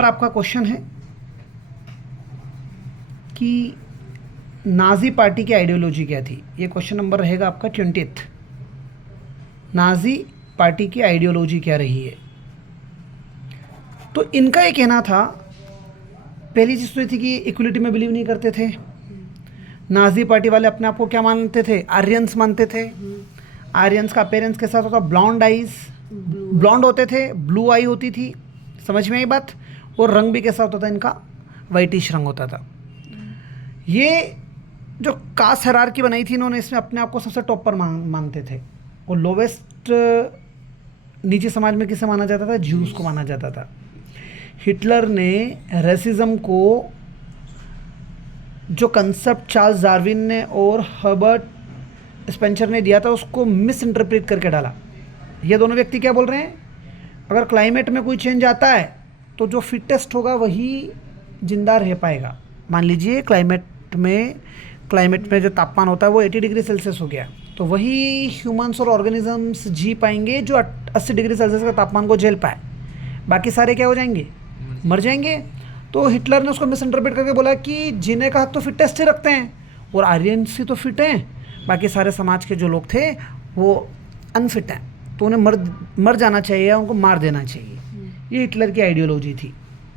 पर आपका क्वेश्चन है कि नाजी पार्टी की आइडियोलॉजी क्या थी। ये क्वेश्चन नंबर रहेगा आपका 20th। नाजी पार्टी की आइडियोलॉजी क्या रही है। तो इनका ये कहना था, पहली चीज़ तो ये थी कि इक्वलिटी में बिलीव नहीं करते थे। नाजी पार्टी वाले अपने आप को क्या मानते थे? आर्यंस मानते थे। आर्यंस का अपेरेंस के साथ होता ब्लॉन्ड आईज, ब्लॉन्ड होते थे, ब्लू आई होती थी। समझ में आई बात? और रंग भी कैसा होता था इनका? वाइटिश रंग होता था। ये जो कास्ट हायरार्की बनाई थी इन्होंने, इसमें अपने आप को सबसे टॉप पर मानते थे। और लोवेस्ट नीचे समाज में किसे माना जाता था? ज्यूस को माना जाता था। हिटलर ने रेसिज्म को, जो कंसेप्ट चार्ल्स डार्विन ने और हर्बर्ट स्पेंसर ने दिया था, उसको मिस इंटरप्रेट करके डाला। ये दोनों व्यक्ति क्या बोल रहे हैं? अगर क्लाइमेट में कोई चेंज आता है तो जो फिटेस्ट होगा वही जिंदा रह पाएगा। मान लीजिए क्लाइमेट में जो तापमान होता है वो 80 डिग्री सेल्सियस हो गया, तो वही ह्यूमंस और ऑर्गेनिजम्स जी पाएंगे जो 80 डिग्री सेल्सियस का तापमान को झेल पाए। बाकी सारे क्या हो जाएंगे? मर जाएंगे। तो हिटलर ने उसको मिस इंटरप्रेट करके बोला कि जीने का हक तो फिटेस्ट ही रखते हैं, और आर्यंस ही तो फिट हैं, बाकी सारे समाज के जो लोग थे वो अनफिट हैं, तो उन्हें मर जाना चाहिए, उनको मार देना चाहिए। ये हिटलर की आइडियोलॉजी थी।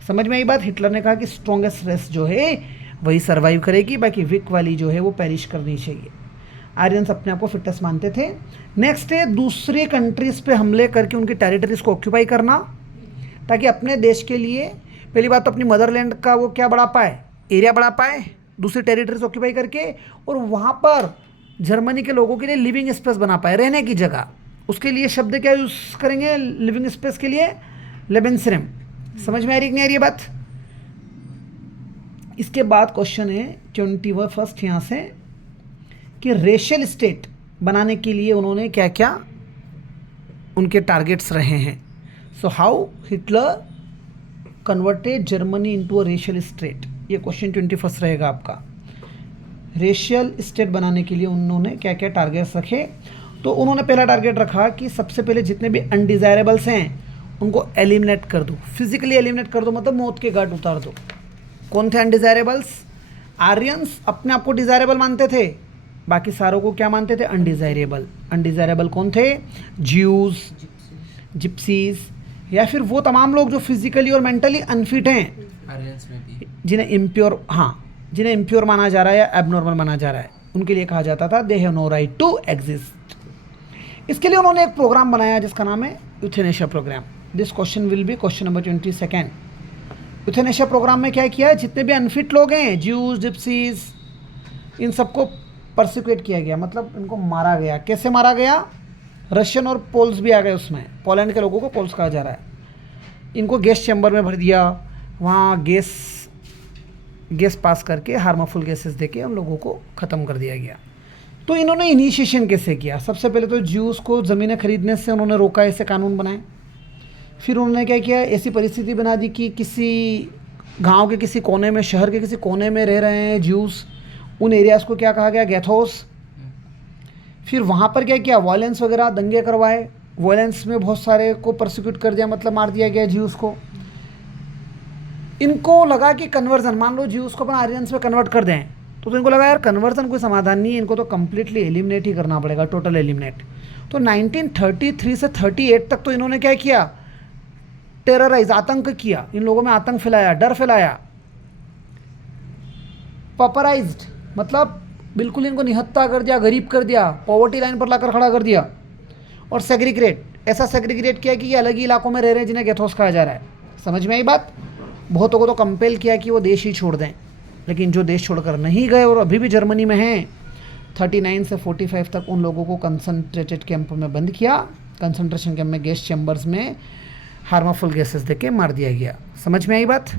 समझ में आई बात? हिटलर ने कहा कि स्ट्रॉन्गेस्ट रेस जो है वही सर्वाइव करेगी, बाकी वीक वाली जो है वो पेरिश करनी चाहिए। आर्यंस अपने आप को फिटेस्ट मानते थे। नेक्स्ट है दूसरे कंट्रीज़ पे हमले करके उनकी टेरिटरीज को ऑक्यूपाई करना, ताकि अपने देश के लिए, पहली बात तो अपनी मदरलैंड का वो क्या बढ़ा पाए? एरिया बढ़ा पाए दूसरी टेरिटरीज ऑक्यूपाई करके, और वहाँ पर जर्मनी के लोगों के लिए लिविंग स्पेस बना पाए, रहने की जगह। उसके लिए शब्द क्या यूज़ करेंगे लिविंग स्पेस के लिए? लेबेंसरम। समझ में आ रही कि नहीं आ रही है बात? इसके बाद क्वेश्चन है 21st यहाँ से, कि रेशियल स्टेट बनाने के लिए उन्होंने क्या क्या उनके टारगेट्स रहे हैं। So how Hitler converted Germany into a racial state, ये क्वेश्चन 21st रहेगा आपका। रेशियल स्टेट बनाने के लिए उन्होंने क्या क्या टारगेट्स रखे। तो उन्होंने पहला टारगेट रखा कि सबसे पहले जितने भी अनडिज़ायरेबल्स हैं उनको एलिमिनेट कर दो, फिजिकली एलिमिनेट कर दो, मतलब मौत के घाट उतार दो। कौन थे अनडिज़ायरेबल्स? आर्यंस अपने आप को डिज़ायरेबल मानते थे, बाकी सारों को क्या मानते थे? अनडिज़ायरेबल। अनडिज़ायरेबल कौन थे? ज्यूज़, जिप्सीज, या फिर वो तमाम लोग जो फिजिकली और मेंटली अनफिट हैं, जिन्हें इम्प्योर माना जा रहा है या एबनॉर्मल माना जा रहा है, उनके लिए कहा जाता था they have no right to exist. इसके लिए उन्होंने एक प्रोग्राम बनाया जिसका नाम है euthanasia program. This question will be question number 22। Euthanasia program में क्या किया? जितने भी अनफिट लोग हैं, ज्यूज, जिप्सीज, इन सबको परसिक्यूट किया गया, मतलब इनको मारा गया। कैसे मारा गया? रशियन और पोल्स भी आ गए उसमें। पोलैंड के लोगों को पोल्स कहा जा रहा है। इनको गैस चैम्बर में भर दिया, वहाँ गैस पास करके हार्मफुल गैसेस देके उन लोगों को ख़त्म कर दिया गया। तो इन्होंने इनिशिएशन कैसे किया? सबसे पहले तो ज्यूज़ को ज़मीनें खरीदने से उन्होंने रोका, ऐसे कानून बनाए। फिर उन्होंने क्या किया? ऐसी परिस्थिति बना दी कि किसी गांव के किसी कोने में, शहर के किसी कोने में रह रहे हैं ज्यूज़, उन एरियाज़ को क्या कहा गया? गैथोस। फिर वहाँ पर क्या किया? वायलेंस वगैरह, दंगे करवाए। वायलेंस में बहुत सारे को परसिक्यूट कर दिया, मतलब मार दिया गया ज्यूज़ को। इनको लगा कि कन्वर्जन, मान लो ज्यूज़ को अपन आर्यंस में कन्वर्ट कर दें, तो इनको लगा यार कन्वर्जन कोई समाधान नहीं है, इनको तो कम्प्लीटली एलिमिनेट ही करना पड़ेगा, टोटल एलिमिनेट। तो 1933 से 38 तक तो इन्होंने क्या किया? टेरराइज, आतंक किया, इन लोगों में आतंक फैलाया, डर फैलाया। पॉपराइज्ड, मतलब बिल्कुल इनको निहत्ता कर दिया, गरीब कर दिया, पॉवर्टी लाइन पर लाकर खड़ा कर दिया। और सेग्रीग्रेट, ऐसा सेग्रीग्रेट किया कि ये अलग ही इलाकों में रह रहे हैं जिन्हें गैथोस कहा जा रहा है। समझ में आई बात? बहुतों को तो कंपेल किया कि वो देश ही छोड़ दें, लेकिन जो देश छोड़कर नहीं गए और अभी भी जर्मनी में हैं, 39 से 45 तक उन लोगों को कंसंट्रेटेड कैंप में बंद किया। कंसंट्रेशन कैंप में गैस चैम्बर्स में हार्मफुल गैसेस देके मार दिया गया। समझ में आई बात?